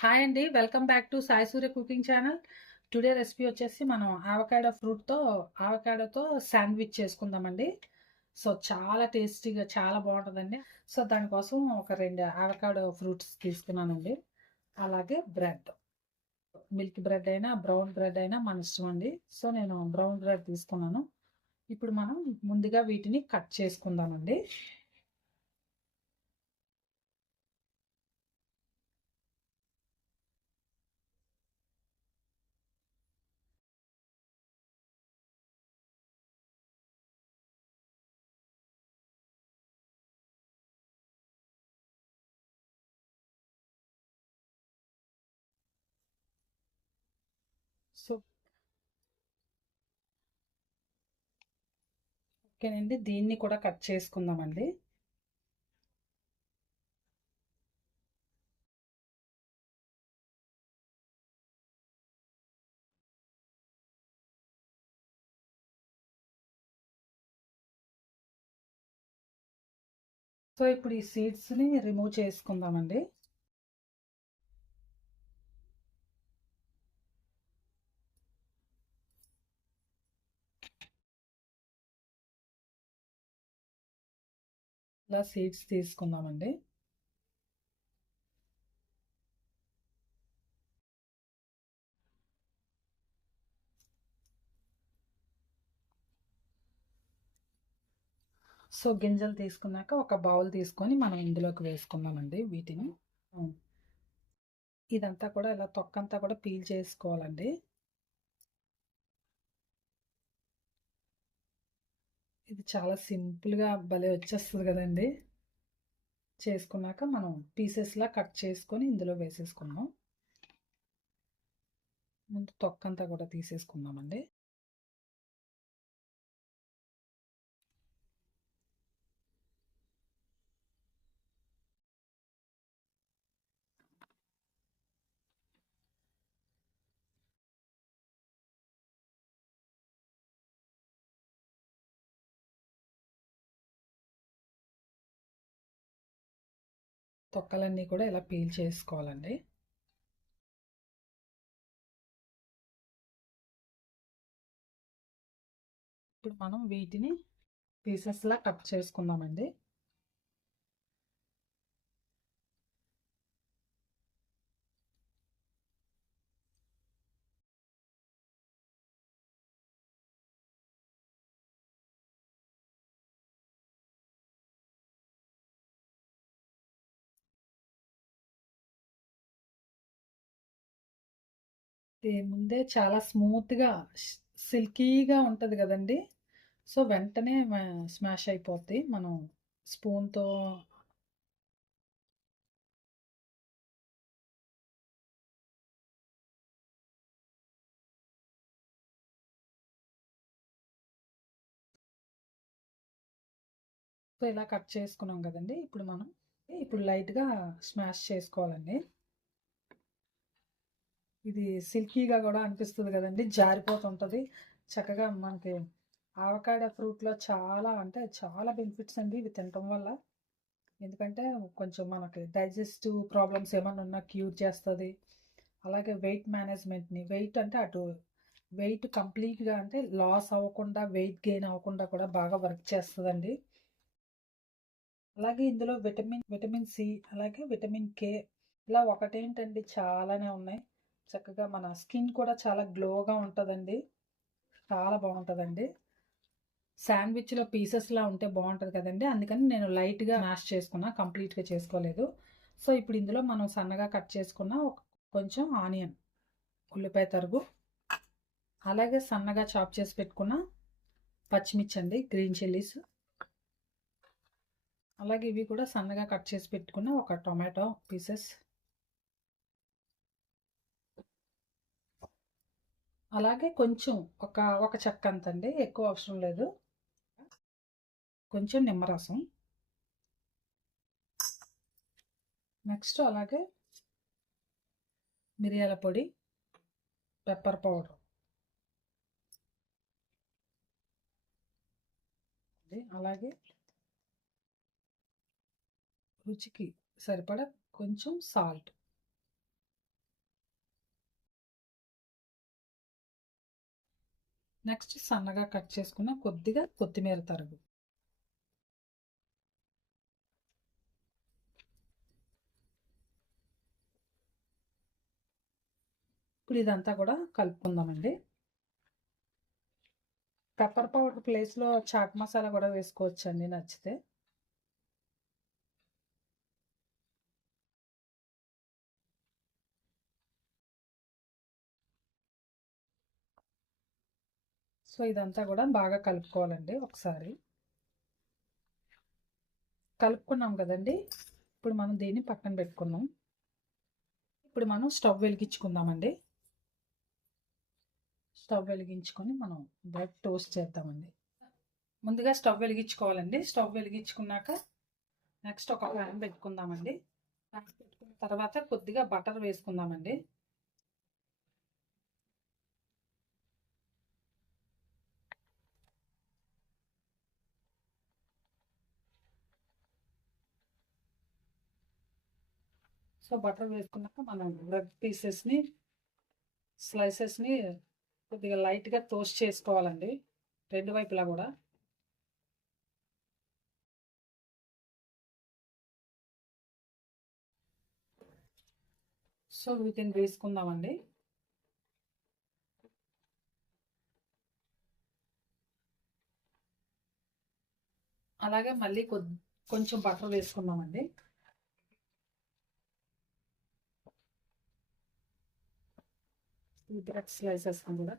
Hi అండి welcome back to Sai Surya cooking channel today recipe వచ్చేసి మనం avocado ఫ్రూట్తో ఆవకాడోతో శాండ్విచ్ చేసుకుందామండి. సో చాలా టేస్టీగా చాలా బాగుంటుందండి. సో దానికోసం ఒక రెండు ఆవకాడో ఫ్రూట్స్ తీసుకున్నానండి. అలాగే బ్రెడ్ మిల్క్ బ్రెడ్ అయినా బ్రౌన్ బ్రెడ్ అయినా మన ఇష్టం అండి. సో నేను బ్రౌన్ బ్రెడ్ తీసుకున్నాను. ఇప్పుడు మనం ముందుగా వీటిని కట్ చేసుకుందామండి. ఓకేనండి. దీన్ని కూడా కట్ చేసుకుందామండి. సో ఇప్పుడు ఈ సీడ్స్ని రిమూవ్ చేసుకుందామండి. ఇలా సీడ్స్ తీసుకుందామండి. సో గింజలు తీసుకున్నాక ఒక బౌల్ తీసుకొని మనం ఇందులోకి వేసుకుందామండి వీటిని. ఇదంతా కూడా ఇలా తొక్కంతా కూడా పీల్ చేసుకోవాలండి. ఇది చాలా సింపుల్గా భలే వచ్చేస్తుంది కదండి. చేసుకున్నాక మనం పీసెస్లా కట్ చేసుకొని ఇందులో వేసేసుకున్నాం ముందు తొక్కంతా కూడా తీసేసుకుందామండి. తొక్కలన్నీ కూడా ఇలా పీల్ చేసుకోవాలండి. ఇప్పుడు మనం వీటిని పీసెస్లా కట్ చేసుకుందామండి. ముందే చాలా స్మూత్గా సిల్కీగా ఉంటుంది కదండి. సో వెంటనే స్మాష్ అయిపోద్ది. మనం స్పూన్తో సో ఇలా కట్ చేసుకున్నాం కదండి. ఇప్పుడు మనం ఇప్పుడు లైట్గా స్మాష్ చేసుకోవాలండి. ఇది సిల్కీగా కూడా అనిపిస్తుంది కదండి. జారిపోతుంటుంది. చక్కగా మనకి ఆవకాడ ఫ్రూట్లో చాలా అంటే చాలా బెనిఫిట్స్ అండి ఇవి తినటం వల్ల. ఎందుకంటే కొంచెం మనకి డైజెస్టివ్ ప్రాబ్లమ్స్ ఏమైనా ఉన్నా క్యూర్ చేస్తుంది. అలాగే వెయిట్ మేనేజ్మెంట్ని వెయిట్ అంటే అటు వెయిట్ కంప్లీట్గా అంటే లాస్ అవ్వకుండా వెయిట్ గెయిన్ అవ్వకుండా కూడా బాగా వర్క్ చేస్తుందండి. అలాగే ఇందులో విటమిన్ విటమిన్ సి అలాగే విటమిన్ కే ఇలా ఒకటేంటండి? చాలానే ఉన్నాయి. చక్కగా మన స్కిన్ కూడా చాలా గ్లోగా ఉంటుందండి. చాలా బాగుంటుందండి. శాండ్విచ్లో పీసెస్లా ఉంటే బాగుంటుంది కదండి. అందుకని నేను లైట్గా మ్యాష్ చేసుకున్నా కంప్లీట్గా చేసుకోలేదు. సో ఇప్పుడు ఇందులో మనం సన్నగా కట్ చేసుకున్న కొంచెం ఆనియన్ ఉల్లిపాయ తరుగు అలాగే సన్నగా చాప్ చేసి పెట్టుకున్న పచ్చిమిర్చి అండి గ్రీన్ చిల్లీస్. అలాగే ఇవి కూడా సన్నగా కట్ చేసి పెట్టుకున్న ఒక టొమాటో పీసెస్. అలాగే కొంచెం ఒక ఒక చెక్క అంతండి. ఎక్కువ అవసరం లేదు. కొంచెం నిమ్మరసం. నెక్స్ట్ అలాగే మిరియాల పొడి పెప్పర్ పౌడర్. అలాగే రుచికి సరిపడా కొంచెం సాల్ట్. నెక్స్ట్ సన్నగా కట్ చేసుకున్న కొద్దిగా కొత్తిమీర తరుగు. ఇప్పుడు ఇదంతా కూడా కలుపుకుందామండి. పెప్పర్ పౌడర్ ప్లేస్లో చాట్ మసాలా కూడా వేసుకోవచ్చండి నచ్చితే. సో ఇదంతా కూడా బాగా కలుపుకోవాలండి ఒకసారి. కలుపుకున్నాం కదండి. ఇప్పుడు మనం దీన్ని పక్కన పెట్టుకున్నాం ఇప్పుడు మనం స్టవ్ వెలిగించుకుందామండి. స్టవ్ వెలిగించుకొని మనం బ్రెడ్ టోస్ట్ చేద్దామండి. ముందుగా స్టవ్ వెలిగించుకోవాలండి. స్టవ్ వెలిగించుకున్నాక నెక్స్ట్ ఒక ప్యాన్ పెట్టుకుందామండి. ప్యాన్ పెట్టుకున్న తర్వాత కొద్దిగా బటర్ వేసుకుందామండి. సో బటర్ వేసుకున్నాక మనం బ్రెడ్ పీసెస్ని స్లైసెస్ని కొద్దిగా లైట్గా టోస్ట్ చేసుకోవాలండి. రెండు వైపులా కూడా. సో వీటిని వేసుకుందామండి. అలాగే మళ్ళీ కొద్ది కొంచెం బటర్ వేసుకుందామండి. ఈ బ్రెడ్ స్లైసెస్ కూడా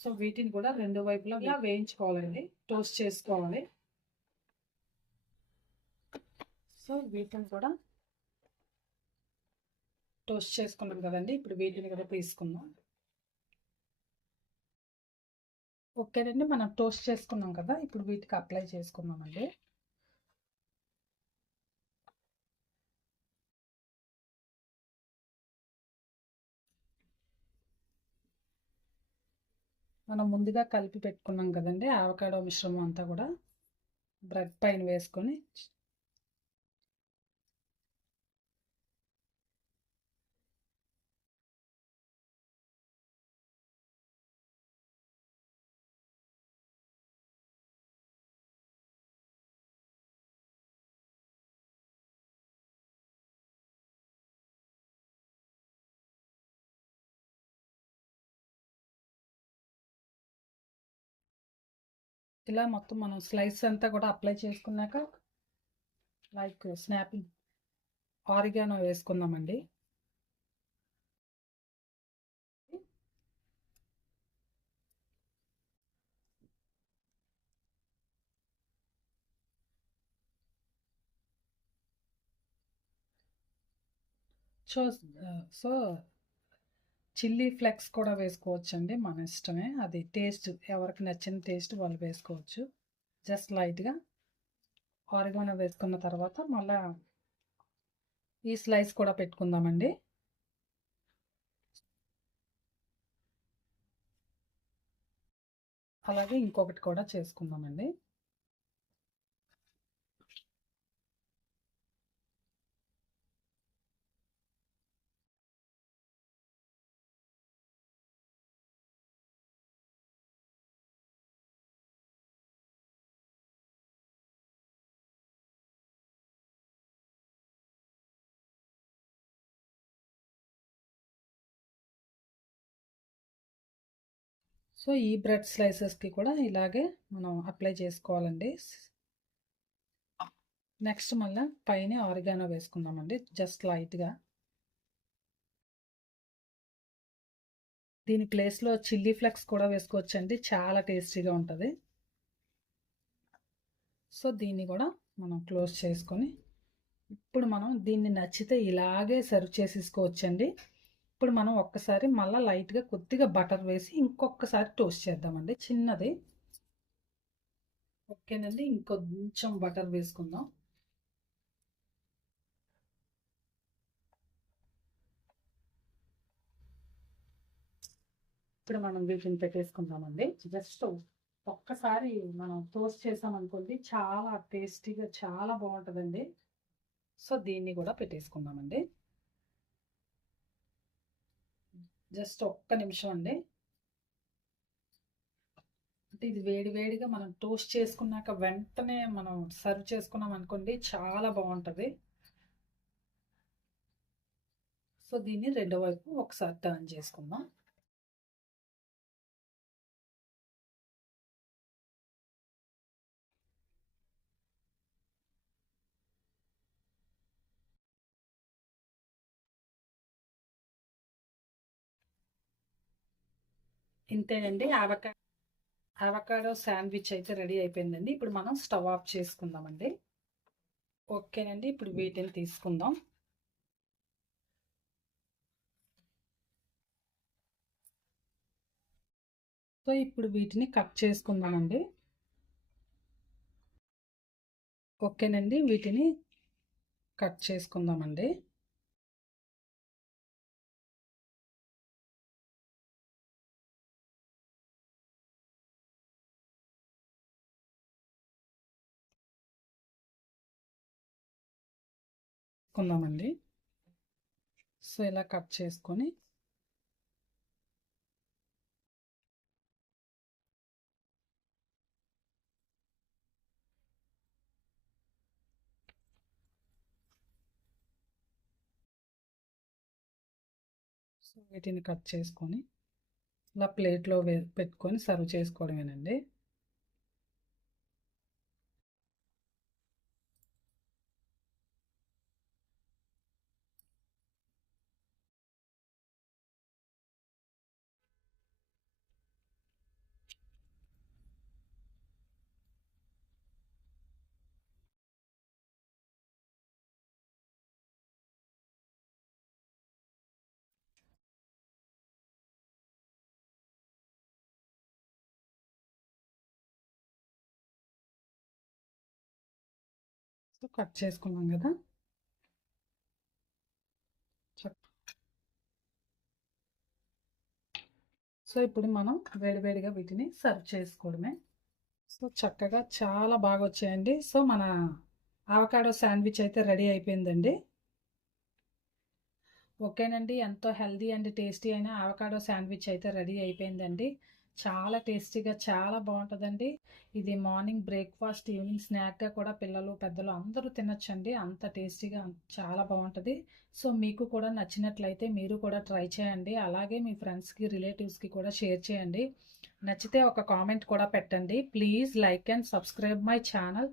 సో వీటిని కూడా రెండు వైపులా ఇలా వేయించుకోవాలండి. టోస్ట్ చేసుకోవాలి. సో వీటిని కూడా టోస్ట్ చేసుకున్నాం కదండి. ఇప్పుడు వీటిని కూడా తీసుకుందాం. ఓకేనండి మనం టోస్ట్ చేసుకున్నాం కదా. ఇప్పుడు వీటికి అప్లై చేసుకుందామండి. మనం ముందుగా కలిపి పెట్టుకున్నాం కదండి ఆవకాడో మిశ్రమం అంతా కూడా బ్రెడ్ పైన వేసుకొని ఇలా మొత్తం మనం స్లైస్ అంతా కూడా అప్లై చేసుకున్నాక లైక్ స్నాపింగ్ ఆరిగానో వేసుకుందామండి. సో సో చిల్లీ ఫ్లెక్స్ కూడా వేసుకోవచ్చండి మన ఇష్టమే. అది టేస్ట్ ఎవరికి నచ్చిన టేస్ట్ వాళ్ళు వేసుకోవచ్చు. జస్ట్ లైట్గా ఆరిగానో వేసుకున్న తర్వాత మళ్ళా ఈ స్లైస్ కూడా పెట్టుకుందామండి. అలాగే ఇంకొకటి కూడా చేసుకుందామండి. సో ఈ బ్రెడ్ స్లైసెస్కి కూడా ఇలాగే మనం అప్లై చేసుకోవాలండి. నెక్స్ట్ మళ్ళీ పైన ఆరిగానో వేసుకుందామండి జస్ట్ లైట్గా. దీని ప్లేస్లో చిల్లీ ఫ్లెక్స్ కూడా వేసుకోవచ్చండి చాలా టేస్టీగా ఉంటుంది. సో దీన్ని కూడా మనం క్లోజ్ చేసుకొని ఇప్పుడు మనం దీన్ని నచ్చితే ఇలాగే సర్వ్ చేసేసుకోవచ్చండి. ఇప్పుడు మనం ఒక్కసారి మళ్ళీ లైట్గా కొద్దిగా బటర్ వేసి ఇంకొకసారి టోస్ట్ చేద్దామండి. చిన్నది. ఓకేనండి. ఇంకొంచెం బటర్ వేసుకుందాం. ఇప్పుడు మనం వీటిని పెట్టేసుకుందామండి. జస్ట్ ఒక్కసారి మనం టోస్ట్ చేసామనుకోండి చాలా టేస్టీగా చాలా బాగుంటుందండి. సో దీన్ని కూడా పెట్టేసుకుందామండి. జస్ట్ ఒక్క నిమిషం అండి. అంటే ఇది వేడివేడిగా మనం టోస్ట్ చేసుకున్నాక వెంటనే మనం సర్వ్ చేసుకున్నాం అనుకోండి చాలా బాగుంటుంది. సో దీన్ని రెండో వైపు ఒకసారి టర్న్ చేసుకుందాం. ఇంతేనండి ఆవకా అవకాడో శాండ్విచ్ అయితే రెడీ అయిపోయిందండి. ఇప్పుడు మనం స్టవ్ ఆఫ్ చేసుకుందామండి. ఓకేనండి ఇప్పుడు వీటిని తీసుకుందాం. సో ఇప్పుడు వీటిని కట్ చేసుకుందామండి. ఓకేనండి వీటిని కట్ చేసుకుందామండి. తీసుకుందామండి సో ఇలా కట్ చేసుకొని సో వీటిని కట్ చేసుకొని ఇలా ప్లేట్లో వే పెట్టుకొని సర్వ్ చేసుకోవడమేనండి. సో కట్ చేసుకున్నాం కదా. సో ఇప్పుడు మనం వేడివేడిగా వీటిని సర్వ్ చేసుకోవడమే. సో చక్కగా చాలా బాగా వచ్చాయండి. సో మన ఆవకాడో శాండ్విచ్ అయితే రెడీ అయిపోయిందండి. ఓకేనండి. ఎంతో హెల్దీ అండ్ టేస్టీ అయిన ఆవకాడో శాండ్విచ్ అయితే రెడీ అయిపోయిందండి. చాలా టేస్టీగా చాలా బాగుంటుందండి. ఇది మార్నింగ్ బ్రేక్ఫాస్ట్ ఈవినింగ్ స్నాక్గా కూడా పిల్లలు పెద్దలు అందరూ తినొచ్చండి. అంత టేస్టీగా చాలా బాగుంటుంది. సో మీకు కూడా నచ్చినట్లయితే మీరు కూడా ట్రై చేయండి. అలాగే మీ ఫ్రెండ్స్కి రిలేటివ్స్కి కూడా షేర్ చేయండి. నచ్చితే ఒక కామెంట్ కూడా పెట్టండి. Please like and subscribe my channel.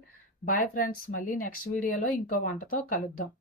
Bye friends మళ్ళీ నెక్స్ట్ వీడియోలో ఇంకో వంటతో కలుద్దాం.